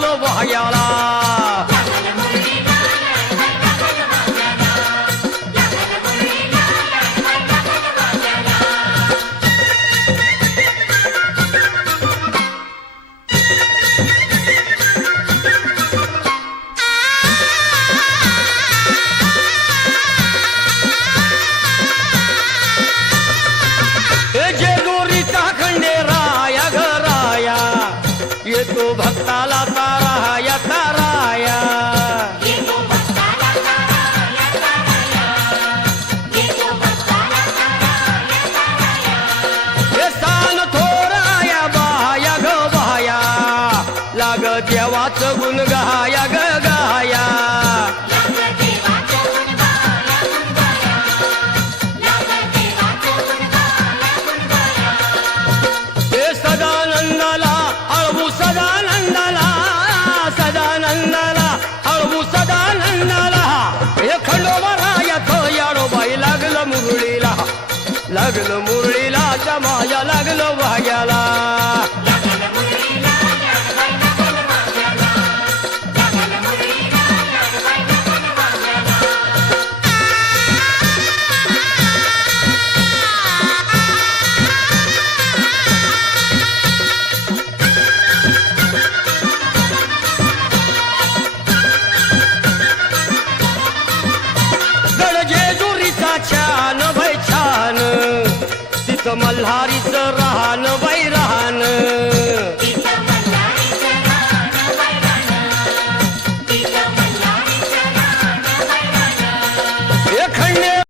लागलो वाह्याला येतो भक्ताला ताराया ताराया हे सान थोराया बाया ग बाया लाग देवाचं गुण गाया ग गाया हे सदानंदाला अळवू सदानंदाला सदानंदाला अळवू सदानंदाला हे खंडोबारायाच याडोबाई लागलं मुरळीला जमाया लागलं वाग्याला छान भय छान तिथं मल्हारीचं राहणं